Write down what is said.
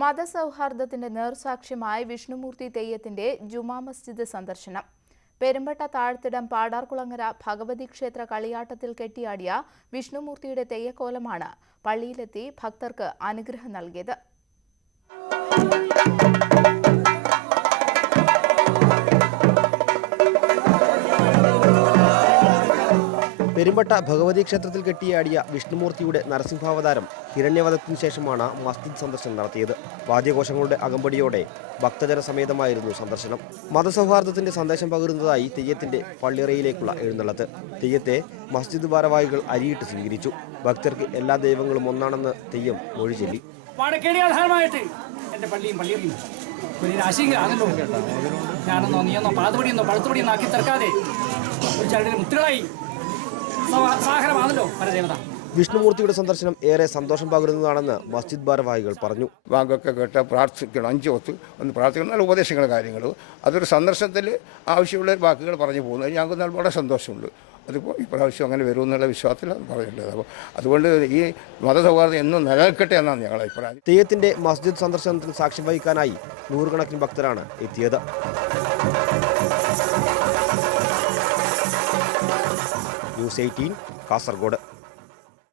മതസൗഹാർദ്ദത്തിന്റെ നേർസാക്ഷ്യമായ വിഷ്ണുമൂർത്തി തെയ്യത്തിന്റെ ജുമാ മസ്ജിദ് സന്ദർശനം. പെരുമ്പട്ട താഴ്ത്തിടം പാടാർകുളങ്ങര ഭഗവതി ക്ഷേത്ര കളിയാട്ടത്തിൽ കെട്ടിയാടിയ വിഷ്ണുമൂർത്തിയുടെ തെയ്യക്കോലമാണ് പള്ളിയിലെത്തി ഭക്തർക്ക് അനുഗ്രഹം നൽകിയത്. പെരുമ്പട്ട ഭഗവതി ക്ഷേത്രത്തിൽ കെട്ടിയാടിയ വിഷ്ണുമൂർത്തിയുടെ നരസിംഹാവതാരം ഹിരണ്യവധത്തിനു ശേഷമാണ് മസ്ജിദ് സന്ദർശനം നടത്തിയത്. വാദ്യഘോഷങ്ങളുടെ അകമ്പടിയോടെ ഭക്തജനസമേതമായിരുന്നു സന്ദർശനം. മതസൗഹാർദ്ദത്തിന്റെ സന്ദേശം പകരുന്നതായി തെയ്യത്തിന്റെ പള്ളിയറയിലേക്കുള്ള എഴുന്നള്ളത്ത്. തെയ്യത്തെ മസ്ജിദ് ഭാരവാഹികൾ അരിയിട്ട് സ്വീകരിച്ചു. ഭക്തർക്ക് എല്ലാ ദൈവങ്ങളും ഒന്നാണെന്ന് തെയ്യം മൊഴി ചൊല്ലി. വിഷ്ണുമൂർത്തിയുടെ സന്ദർശനം ഏറെ സന്തോഷം പകരുന്നതാണെന്ന് മസ്ജിദ് ഭാരവാഹികൾ പറഞ്ഞു. വാക്കൊക്കെ കേട്ട് പ്രാർത്ഥിക്കണം, 5 ഒത്ത് ഒന്ന് പ്രാർത്ഥിക്കണം, നല്ല ഉപദേശങ്ങൾ കാര്യങ്ങൾ അതൊരു സന്ദർശനത്തിൽ ആവശ്യമുള്ള വാക്കുകൾ പറഞ്ഞു പോകുന്നത് ഞങ്ങൾക്ക് വളരെ സന്തോഷമുണ്ട്. അതിപ്പോൾ ഇപ്രാവശ്യം അങ്ങനെ വരുമെന്നുള്ള വിശ്വാസത്തിലാണ് പറഞ്ഞിട്ടുള്ളത്. അപ്പോൾ അതുകൊണ്ട് ഈ മതസൗഹാർദ്ദം എന്നും നിലനിൽക്കട്ടെ എന്നാണ് ഞങ്ങളുടെ അഭിപ്രായം. തെയ്യത്തിന്റെ മസ്ജിദ് സന്ദർശനത്തിന് സാക്ഷ്യം വഹിക്കാനായി നൂറുകണക്കിന് ഭക്തരാണ് എത്തിയത്. ന്യൂസ് 18 കാസർഗോഡ്.